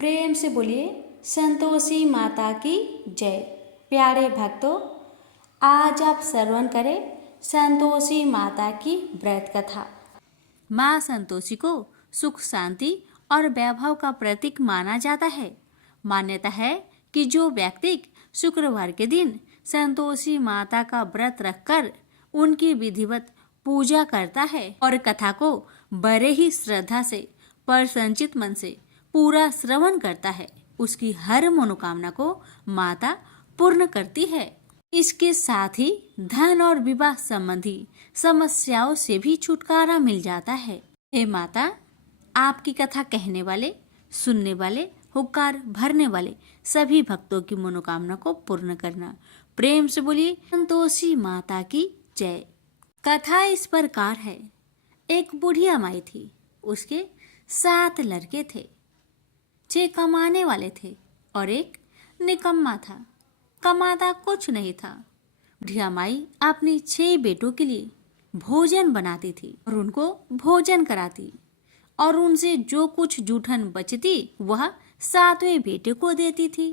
प्रेम से बोलिए संतोषी माता की जय। प्यारे भक्तों, आज आप श्रवण करें संतोषी माता की व्रत कथा। माँ संतोषी को सुख शांति और वैभव का प्रतीक माना जाता है। मान्यता है कि जो व्यक्ति शुक्रवार के दिन संतोषी माता का व्रत रखकर उनकी विधिवत पूजा करता है और कथा को बड़े ही श्रद्धा से प्रसन्नचित मन से पूरा श्रवण करता है, उसकी हर मनोकामना को माता पूर्ण करती है। इसके साथ ही धन और विवाह संबंधी समस्याओं से भी छुटकारा मिल जाता है। हे माता, आपकी कथा कहने वाले, सुनने वाले, हुक्कार भरने वाले सभी भक्तों की मनोकामना को पूर्ण करना। प्रेम से बोलिए संतोषी माता की जय। कथा इस प्रकार है। एक बुढ़िया माई थी, उसके 7 लड़के थे। 6 कमाने वाले थे और एक निकम्मा था, कमाता कुछ नहीं था। बुढ़िया माई अपनी 6 बेटों के लिए भोजन बनाती थी और उनको भोजन कराती और उनसे जो कुछ जूठन बचती वह 7वें बेटे को देती थी।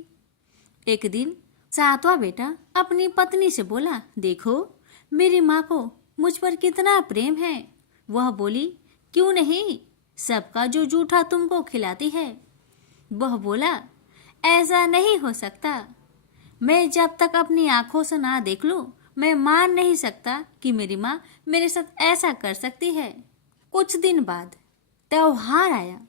एक दिन 7वां बेटा अपनी पत्नी से बोला, देखो मेरी माँ को मुझ पर कितना प्रेम है। वह बोली, क्यों नहीं, सबका जो जूठा तुमको खिलाती है। वह बोला, ऐसा नहीं हो सकता। मैं जब तक अपनी आंखों से ना देख लूं, मैं मान नहीं सकता कि मेरी माँ मेरे साथ ऐसा कर सकती है। कुछ दिन बाद त्योहार आया।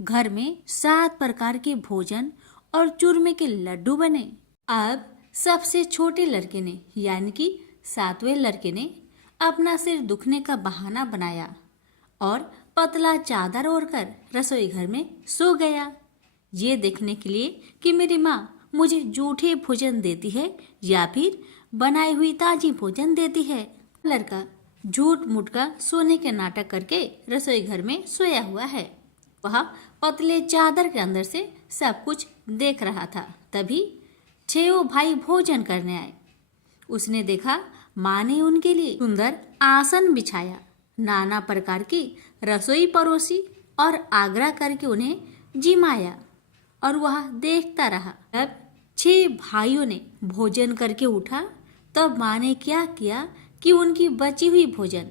घर में 7 प्रकार के भोजन और चूरमे के लड्डू बने। अब सबसे छोटे लड़के ने यानी कि 7वें लड़के ने अपना सिर दुखने का बहाना बनाया और पतला चादर ओढ़कर रसोई घर में सो गया, ये देखने के लिए कि मेरी माँ मुझे जूठे भोजन देती है या फिर बनाई हुई ताजी भोजन देती है। लड़का झूठ मूठ का सोने के नाटक करके रसोई घर में सोया हुआ है। वह पतले चादर के अंदर से सब कुछ देख रहा था। तभी 6 भाई भोजन करने आए। उसने देखा माँ ने उनके लिए सुंदर आसन बिछाया, नाना प्रकार की रसोई परोसी और आग्रह करके उन्हें जिमाया और वह देखता रहा। तब 6 भाइयों ने भोजन करके उठा। तब माँ ने क्या किया कि उनकी बची हुई भोजन,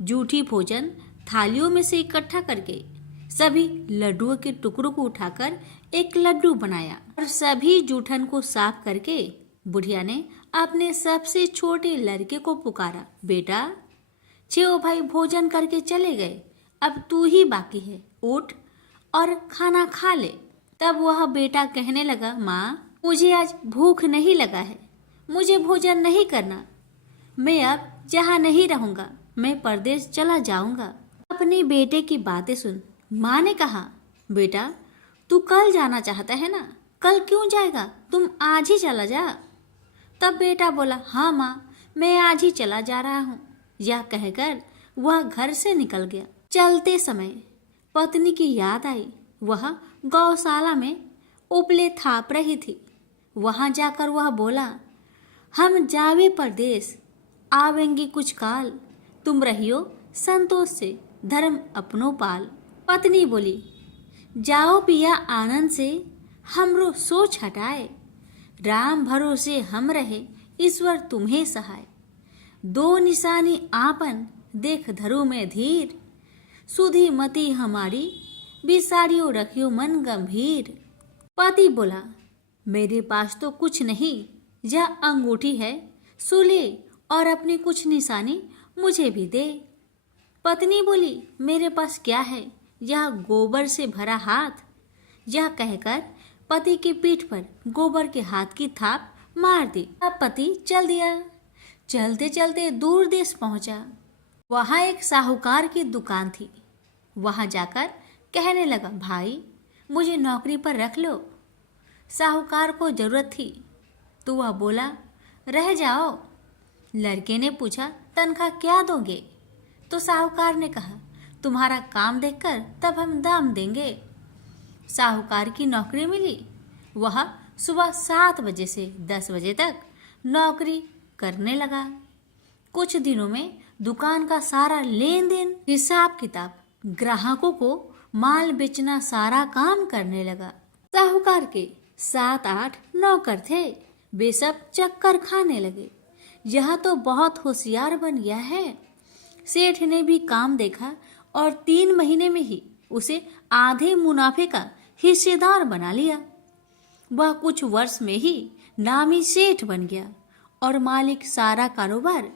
जूठी भोजन थालियों में से इकट्ठा करके सभी लड्डुओं के टुकड़ों को उठाकर एक लड्डू बनाया और सभी जूठन को साफ करके बुढ़िया ने अपने सबसे छोटे लड़के को पुकारा, बेटा 6 भाई भोजन करके चले गए, अब तू ही बाकी है, उठ और खाना खा ले। तब वह बेटा कहने लगा, माँ मुझे आज भूख नहीं लगा है, मुझे भोजन नहीं करना। मैं अब जहाँ नहीं रहूँगा, मैं परदेश चला जाऊँगा। अपने बेटे की बातें सुन माँ ने कहा, बेटा तू कल जाना चाहता है ना, कल क्यों जाएगा, तुम आज ही चला जा। तब बेटा बोला, हाँ माँ मैं आज ही चला जा रहा हूँ। यह कहकर वह घर से निकल गया। चलते समय पत्नी की याद आई। वह गौशाला में उपले थाप रही थी। वहां जाकर वह बोला, हम जावे परदेश, आवेंगे कुछ काल, तुम रहियो संतोष से, धर्म अपनो पाल। पत्नी बोली, जाओ पिया आनंद से, हमरो सोच हटाए, राम भरोसे हम रहे, ईश्वर तुम्हें सहाय। 2 निशानी आपन, देख धरो में धीर, सुधी मती हमारी, बिसारियो रखियो मन गंभीर। पति बोला, मेरे पास तो कुछ नहीं, यह अंगूठी है, सुले और अपनी कुछ निशानी मुझे भी दे। पत्नी बोली, मेरे पास क्या है, यह गोबर से भरा हाथ। यह कहकर पति की पीठ पर गोबर के हाथ की थाप मार दी। अब पति चल दिया। चलते चलते दूर देश पहुंचा। वहां एक साहूकार की दुकान थी। वहां जाकर कहने लगा, भाई मुझे नौकरी पर रख लो। साहूकार को जरूरत थी तो वह बोला, रह जाओ। लड़के ने पूछा, तनख्वाह क्या दोगे? तो साहूकार ने कहा, तुम्हारा काम देखकर तब हम दाम देंगे। साहूकार की नौकरी मिली। वह सुबह 7 बजे से 10 बजे तक नौकरी करने लगा। कुछ दिनों में दुकान का सारा लेन देन, हिसाब किताब, ग्राहकों को माल बेचना सारा काम करने लगा। साहूकार के 7-8 नौकर थे। वे सब चक्कर खाने लगे। यह तो बहुत होशियार बन गया है। सेठ ने भी काम देखा और 3 महीने में ही उसे आधे मुनाफे का हिस्सेदार बना लिया। वह कुछ वर्ष में ही नामी सेठ बन गया और मालिक सारा कारोबार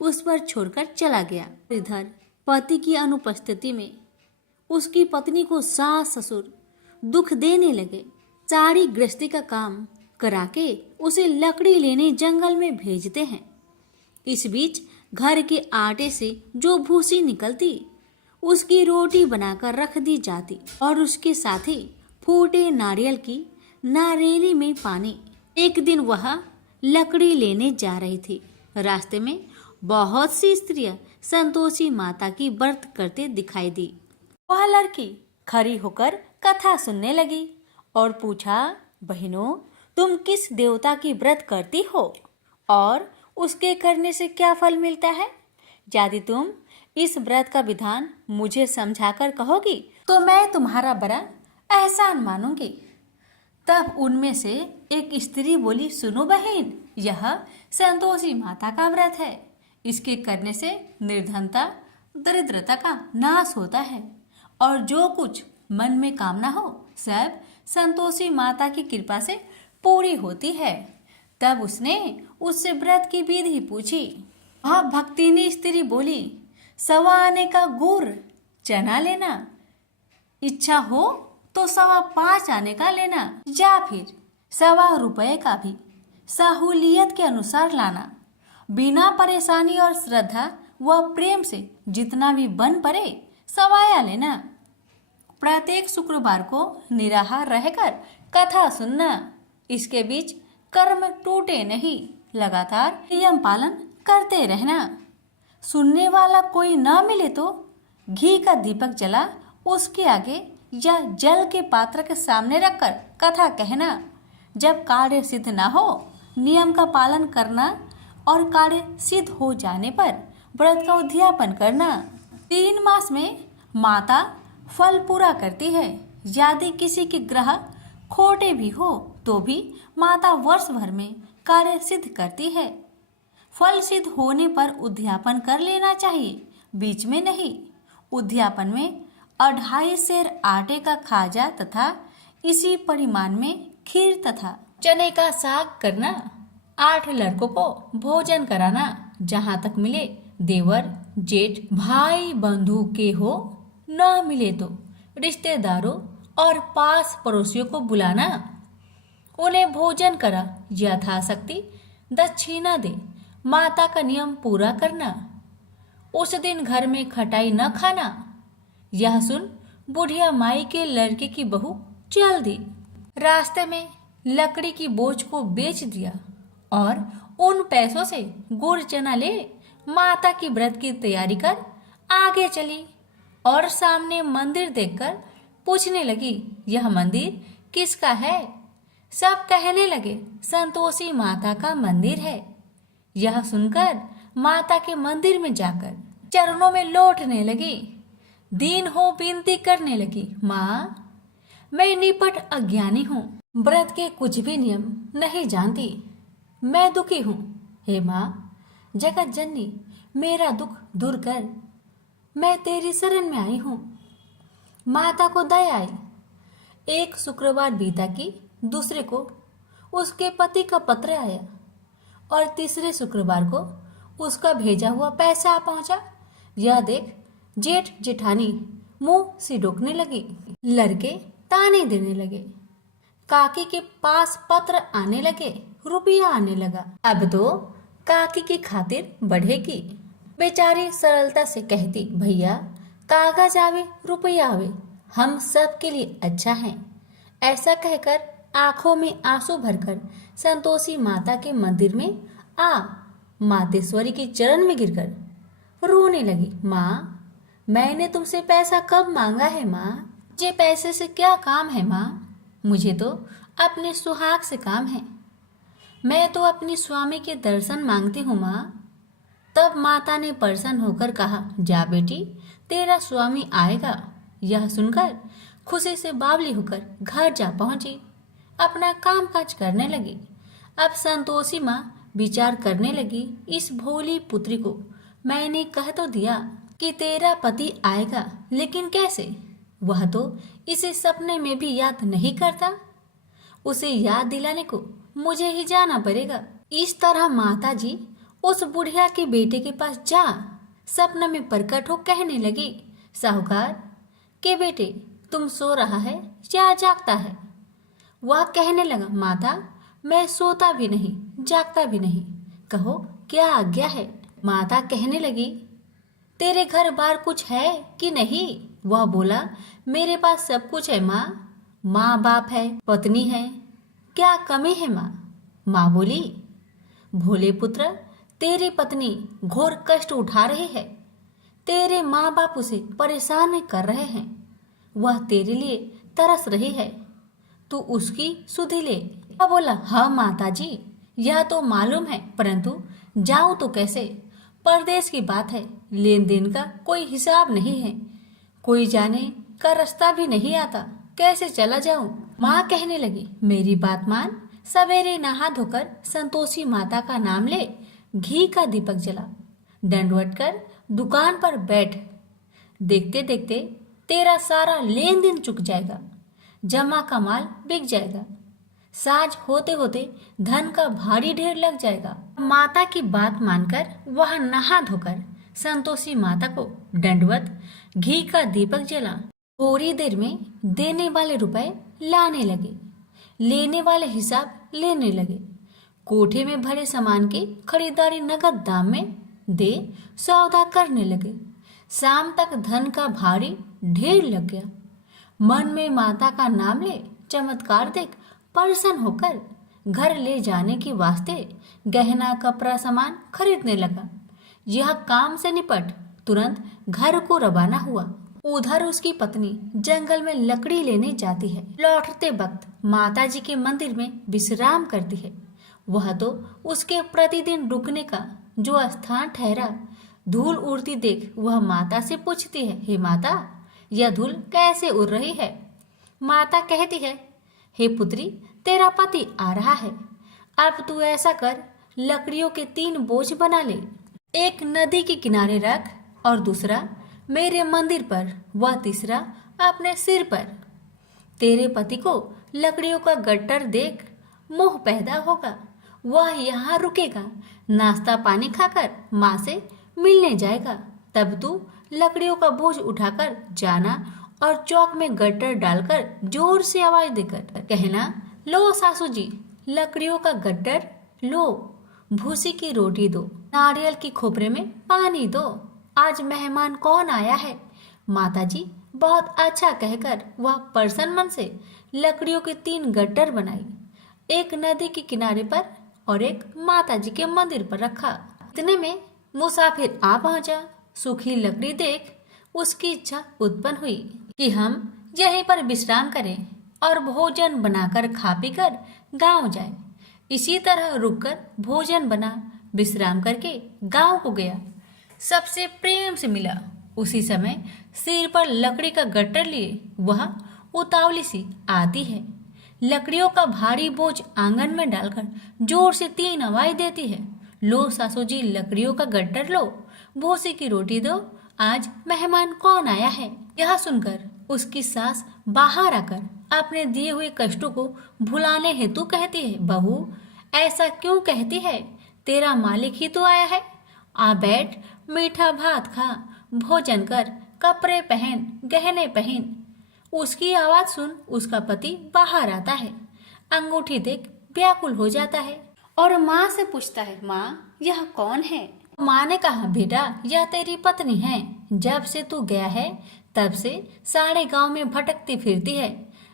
उस पर छोड़कर चला गया। इधर पति की अनुपस्थिति में उसकी पत्नी को सास ससुर दुख देने लगे। सारी गृहस्थी का काम करा के उसे लकड़ी लेने जंगल में भेजते हैं। इस बीच घर के आटे से जो भूसी निकलती उसकी रोटी बनाकर रख दी जाती और उसके साथ ही फूटे नारियल की नारेली में पानी। एक दिन वह लकड़ी लेने जा रही थी। रास्ते में बहुत सी स्त्रियां संतोषी माता की व्रत करते दिखाई दी। वह लड़की खड़ी होकर कथा सुनने लगी और पूछा, बहनों, तुम किस देवता की व्रत करती हो और उसके करने से क्या फल मिलता है? यदि तुम इस व्रत का विधान मुझे समझाकर कहोगी तो मैं तुम्हारा बड़ा एहसान मानूंगी। तब उनमें से एक स्त्री बोली, सुनो बहन, यह संतोषी माता का व्रत है। इसके करने से निर्धनता दरिद्रता का नाश होता है और जो कुछ मन में कामना हो सब संतोषी माता की कृपा से पूरी होती है। तब उसने उससे व्रत की विधि पूछी। वह भक्तिनी स्त्री बोली, 1.25 आने का गुड़ चना लेना, इच्छा हो तो 5.25 आने का लेना या फिर 1.25 रुपए का भी सहूलियत के अनुसार लाना। बिना परेशानी और श्रद्धा व प्रेम से जितना भी बन पड़े 1.25 लेना। प्रत्येक शुक्रवार को निराहार रहकर कथा सुनना। इसके बीच कर्म टूटे नहीं, लगातार नियम पालन करते रहना। सुनने वाला कोई ना मिले तो घी का दीपक जला उसके आगे या जल के पात्र के सामने रखकर कथा कहना। जब कार्य सिद्ध ना हो नियम का पालन करना और कार्य सिद्ध हो जाने पर व्रत का उद्यापन करना। 3 मास में माता फल पूरा करती है। यदि किसी के ग्रह खोटे भी हो तो भी माता वर्ष भर में कार्य सिद्ध करती है। फल सिद्ध होने पर उद्यापन कर लेना चाहिए, बीच में नहीं। उद्यापन में 2.5 सेर आटे का खाजा तथा इसी परिमाण में खीर तथा चने का साग करना। 8 लड़कों को भोजन कराना। जहाँ तक मिले देवर जेठ भाई बंधु के हो, न मिले तो रिश्तेदारों और पास पड़ोसियों को बुलाना। उन्हें भोजन करा यथाशक्ति दक्षिणा दे। माता का नियम पूरा करना। उस दिन घर में खटाई न खाना। यह सुन बुढ़िया माई के लड़के की बहू चल दी। रास्ते में लकड़ी की बोझ को बेच दिया और उन पैसों से गुड़ चना ले माता की व्रत की तैयारी कर आगे चली और सामने मंदिर देखकर पूछने लगी, यह मंदिर किसका है? सब कहने लगे, संतोषी माता का मंदिर है। यह सुनकर माता के मंदिर में जाकर चरणों में लौटने लगी। दीन हो विनती करने लगी, माँ, मैं निपट अज्ञानी हूँ, व्रत के कुछ भी नियम नहीं जानती, मैं दुखी हूँ। हे माँ जगत जननी, मेरा दुख दूर कर, मैं तेरी शरण में आई हूँ। माता को दया आई। एक शुक्रवार बीता कि दूसरे को उसके पति का पत्र आया और तीसरे शुक्रवार को उसका भेजा हुआ पैसा आ पहुंचा। यह देख जेठ जेठानी मुंह सिडोकने लगी। लड़के ताने देने लगे। काकी के पास पत्र आने लगे, रुपया आने लगा। अब तो काकी की खातिर बढ़ेगी। बेचारी सरलता से कहती, भैया कागज आवे रुपया आवे, हम सब के लिए अच्छा है। ऐसा कहकर आंखों में आंसू भरकर संतोषी माता के मंदिर में आ मातेश्वरी के चरण में गिरकर रोने लगी। माँ, मैंने तुमसे पैसा कब मांगा है माँ? मुझे पैसे से क्या काम है माँ? मुझे तो अपने सुहाग से काम है। मैं तो अपनी स्वामी के दर्शन मांगती हूँ माँ। तब माता ने प्रसन्न होकर कहा, जा बेटी, तेरा स्वामी आएगा। यह सुनकर खुशी से बावली होकर घर जा पहुंची, अपना काम काज करने लगी। अब संतोषी माँ विचार करने लगी, इस भोली पुत्री को मैंने कह तो दिया कि तेरा पति आएगा, लेकिन कैसे? वह तो इसे सपने में भी याद नहीं करता। उसे याद दिलाने को मुझे ही जाना पड़ेगा। इस तरह माता जी उस बुढ़िया के बेटे के पास जा सपना में प्रकट हो कहने लगी, साहूकार के बेटे, तुम सो रहा है या जागता है? वह कहने लगा, माता मैं सोता भी नहीं जागता भी नहीं, कहो क्या आज्ञा है? माता कहने लगी, तेरे घर बार कुछ है कि नहीं? वह बोला, मेरे पास सब कुछ है माँ, माँ बाप है, पत्नी है, क्या कमी है माँ? माँ बोली, भोले पुत्र, तेरी पत्नी घोर कष्ट उठा रही है, तेरे माँ बाप उसे परेशान कर रहे हैं, वह तेरे लिए तरस रही है, तू उसकी सुधि ले। वह बोला, हाँ माता जी, यह तो मालूम है, परंतु जाऊं तो कैसे? परदेश की बात है, लेन देन का कोई हिसाब नहीं है, कोई जाने का रास्ता भी नहीं आता, कैसे चला जाऊं? माँ कहने लगी, मेरी बात मान, सवेरे नहा धोकर संतोषी माता का नाम ले, घी का दीपक जला, दंडवत कर दुकान पर बैठ, देखते देखते तेरा सारा लेन देन चुक जाएगा, जमा का माल बिक जाएगा, साज होते होते धन का भारी ढेर लग जाएगा। माता की बात मानकर वह नहा धोकर संतोषी माता को दंडवत घी का दीपक जला, थोड़ी देर में देने वाले रुपए लाने लगे, लेने वाले हिसाब लेने लगे, कोठे में भरे सामान की खरीदारी नगद दाम में दे सौदा करने लगे। शाम तक धन का भारी ढेर लग गया। मन में माता का नाम ले चमत्कार देख प्रसन्न होकर घर ले जाने के वास्ते गहना कपड़ा सामान खरीदने लगा। यह काम से निपट तुरंत घर को रवाना हुआ। उधर उसकी पत्नी जंगल में लकड़ी लेने जाती है। लौटते वक्त माता जी के मंदिर में विश्राम करती है। वह तो उसके प्रतिदिन रुकने का जो स्थान ठहरा। धूल उड़ती देख वह माता से पूछती है, हे माता, यह धूल कैसे उड़ रही है? माता कहती है, हे पुत्री, तेरा पति आ रहा है, अब तू ऐसा कर, लकड़ियों के 3 बोझ बना ले, एक नदी के किनारे रख और दूसरा मेरे मंदिर पर, वह तीसरा अपने सिर पर। तेरे पति को लकड़ियों का गट्टर देख मोह पैदा होगा, वह यहाँ रुकेगा, नाश्ता पानी खाकर माँ से मिलने जाएगा, तब तू लकड़ियों का बोझ उठाकर जाना और चौक में गट्टर डालकर जोर से आवाज देकर कहना, लो सासू जी, लकड़ियों का गट्टर लो, भूसी की रोटी दो, नारियल की खोपरे में पानी दो, आज मेहमान कौन आया है? माता जी बहुत अच्छा कहकर वह प्रसन्न मन से लकड़ियों के 3 गट्टर बनाई, एक नदी के किनारे पर और एक माता जी के मंदिर पर रखा। इतने में मुसाफिर आ पहुंचा। सूखी लकड़ी देख उसकी इच्छा उत्पन्न हुई कि हम यहीं पर विश्राम करें और भोजन बनाकर खा पी कर गाँव जाए। इसी तरह रुककर भोजन बना, विश्राम करके गाँव को गया, सबसे प्रेम से मिला। उसी समय सिर पर लकड़ी का गट्टर लिए वह उतावली सी आती है, लकड़ियों का भारी बोझ आंगन में डालकर जोर से 3 आवाज देती है, लो सासू जी, लकड़ियों का गट्टर लो, भूसी की रोटी दो, आज मेहमान कौन आया है? यह सुनकर उसकी सास बाहर आकर अपने दिए हुए कष्टों को भुलाने हेतु कहती है, बहू ऐसा क्यों कहती है? तेरा मालिक ही तो आया है, आ बैठ, मीठा भात खा, भोजन कर, कपड़े पहन, गहने पहन। उसकी आवाज सुन उसका पति बाहर आता है, अंगूठी देख व्याकुल हो जाता है और माँ से पूछता है, माँ यह कौन है? माँ ने कहा, बेटा यह तेरी पत्नी है, जब से तू गया है तब से सारे गांव में भटकती फिरती है,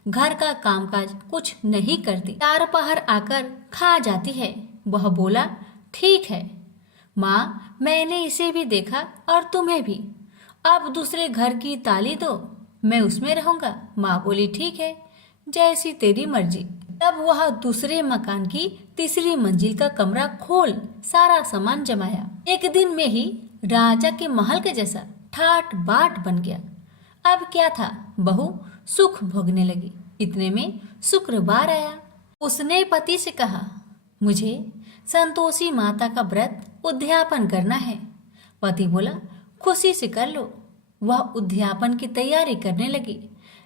घर का कामकाज कुछ नहीं करती, 4 पहर आकर खा जाती है। वह बोला, ठीक है माँ, मैंने इसे भी देखा और तुम्हें भी, अब दूसरे घर की ताली दो, मैं उसमें रहूंगा। माँ बोली, ठीक है, जैसी तेरी मर्जी। तब वह दूसरे मकान की 3री मंजिल का कमरा खोल सारा सामान जमाया। एक दिन में ही राजा के महल के जैसा ठाट बाट बन गया। अब क्या था, बहू सुख भोगने लगी। इतने में शुक्रवार आया। उसने पति से कहा, मुझे संतोषी माता का व्रत उद्यापन करना है। पति बोला, खुशी से कर लो। वह उद्यापन की तैयारी करने लगी।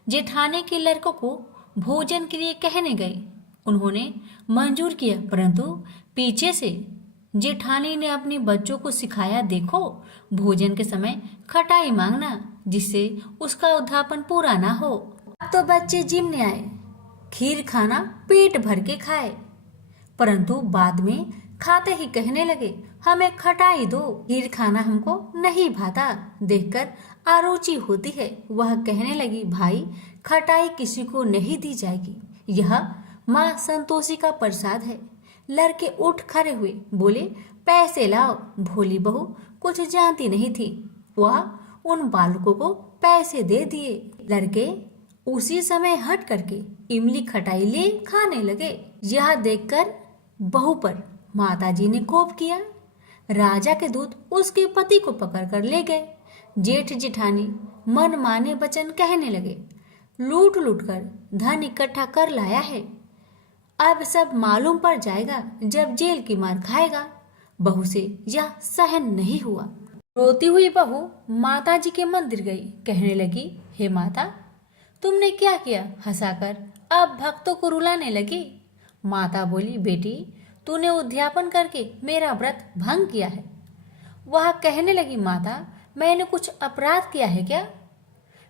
जेठानी के लड़कों को भोजन के लिए कहने गई। उन्होंने मंजूर किया, परंतु पीछे से जेठानी ने अपने बच्चों को सिखाया, देखो भोजन के समय खटाई मांगना, जिससे उसका उद्यापन पूरा ना हो। अब तो बच्चे जिमने आए, खीर खाना पेट भर के खाए, परंतु बाद में खाते ही कहने लगे, हमें खटाई दो, खीर खाना हमको नहीं भाता, देखकर आरुचि होती है। वह कहने लगी, भाई खटाई किसी को नहीं दी जाएगी, यह माँ संतोषी का प्रसाद है। लड़के उठ खड़े हुए, बोले, पैसे लाओ। भोली बहू कुछ जानती नहीं थी, वह उन बालकों को पैसे दे दिए। लड़के उसी समय हट करके इमली खटाई ले खाने लगे। यह देखकर बहू पर माताजी ने कोप किया। राजा के दूत उसके पति को पकड़कर ले गए। जेठ जेठानी मन माने वचन कहने लगे, लूट लूट कर धन इकट्ठा कर लाया है, अब सब मालूम पड़ जाएगा जब जेल की मार खाएगा। बहू से यह सहन नहीं हुआ। रोती हुई बहू माताजी के मंदिर गई। कहने लगी, हे माता, तुमने क्या किया? हंसाकर अब भक्तों को रुलाने लगी। माता बोली, बेटी तूने उद्यापन करके मेरा व्रत भंग किया है। वह कहने लगी, माता मैंने कुछ अपराध किया है क्या?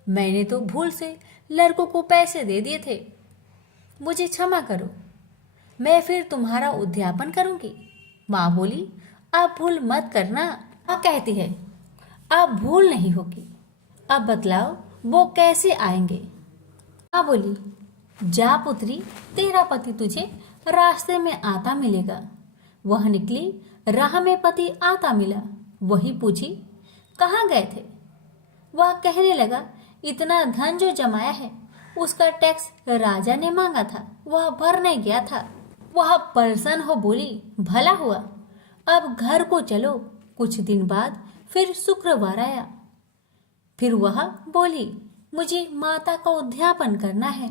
मैंने तो भूल से लड़कों को पैसे दे दिए थे, मुझे क्षमा करो, मैं फिर तुम्हारा उद्यापन करूंगी। माँ बोली, अब भूल मत करना। माँ कहती है, अब भूल नहीं होगी, अब बतलाओ वो कैसे आएंगे? माँ बोली, जा पुत्री, तेरा पति तुझे रास्ते में आता मिलेगा। वह निकली, राह में पति आता मिला। वही पूछी, कहाँ गए थे? वह कहने लगा, इतना धन जो जमाया है उसका टैक्स राजा ने मांगा था, वह भरने गया था। वह प्रसन्न हो बोली, भला हुआ, अब घर को चलो। कुछ दिन बाद फिर शुक्रवार आया। फिर वह बोली, मुझे माता का उद्यापन करना है।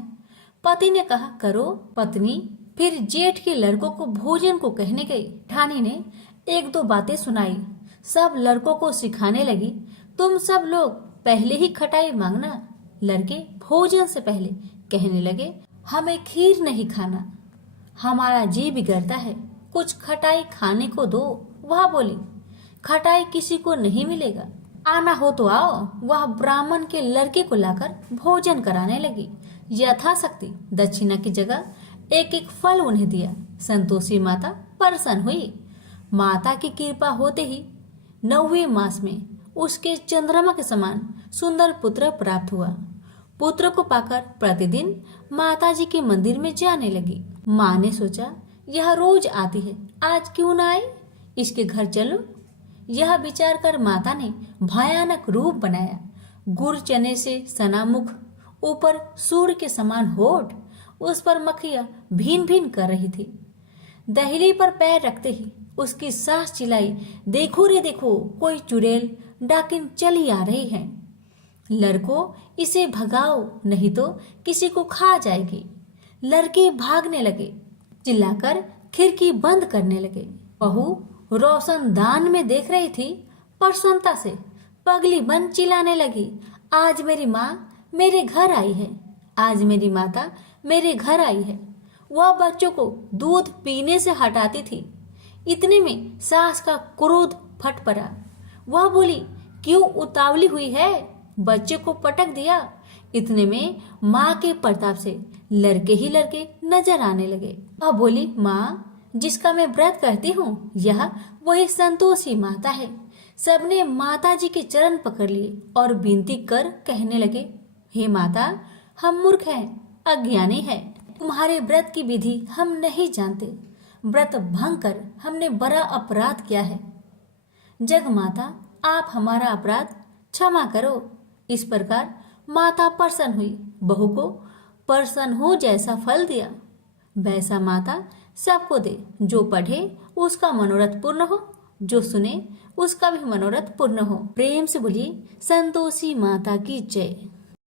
पति ने कहा, करो। पत्नी फिर जेठ के लड़कों को भोजन को कहने गई। ठानी ने एक दो बातें सुनाई। सब लड़कों को सिखाने लगी, तुम सब लोग पहले ही खटाई मांगना। लड़के भोजन से पहले कहने लगे, हमें खीर नहीं खाना, हमारा जी बिगड़ता है, कुछ खटाई खाने को दो। वह बोली, खटाई किसी को नहीं मिलेगा, आना हो तो आओ। वह ब्राह्मण के लड़के को लाकर भोजन कराने लगी। यथाशक्ति दक्षिणा की जगह एक एक फल उन्हें दिया। संतोषी माता प्रसन्न हुई। माता की कृपा होते ही 9वें मास में उसके चंद्रमा के समान सुंदर पुत्र प्राप्त हुआ। पुत्र को पाकर प्रतिदिन माताजी के मंदिर में जाने लगी। माँ ने सोचा, यह रोज आती है, आज क्यों न आए, इसके घर चलो। यह विचार कर माता ने भयानक रूप बनाया। गुड़ चने से सना मुख, ऊपर सूर्य के समान होठ, उस पर मक्खियां भीन भीन कर रही थी। दहली पर पैर रखते ही उसकी सास चिल्लाई, देखो रे देखो, कोई चुड़ैल डाकिन चली आ रही है, लड़कों इसे भगाओ नहीं तो किसी को खा जाएगी। लड़के भागने लगे, चिल्लाकर खिड़की बंद करने लगे। बहू रोशनदान में देख रही थी, प्रसन्नता से पगली बन चिल्लाने लगी, आज मेरी माँ मेरे घर आई है, आज मेरी माता मेरे घर आई है। वह बच्चों को दूध पीने से हटाती थी। इतने में सास का क्रोध फट पड़ा। वह बोली, क्यों उतावली हुई है, बच्चे को पटक दिया। इतने में माँ के प्रताप से लड़के ही लड़के नजर आने लगे। वह बोली, माँ जिसका मैं व्रत करती हूँ, यह वही संतोषी माता है। सबने माता जी के चरण पकड़ लिए और विनती कर कहने लगे, हे माता, हम मूर्ख हैं, अज्ञानी हैं, तुम्हारे व्रत की विधि हम नहीं जानते, व्रत भंग कर हमने बड़ा अपराध किया है। जग माता, आप हमारा अपराध क्षमा करो। इस प्रकार माता प्रसन्न हुई। बहू को प्रसन्न हो जैसा फल दिया, वैसा माता सबको दे। जो पढ़े उसका मनोरथ पूर्ण हो, जो सुने उसका भी मनोरथ पूर्ण हो। प्रेम से बोलिए संतोषी माता की जय।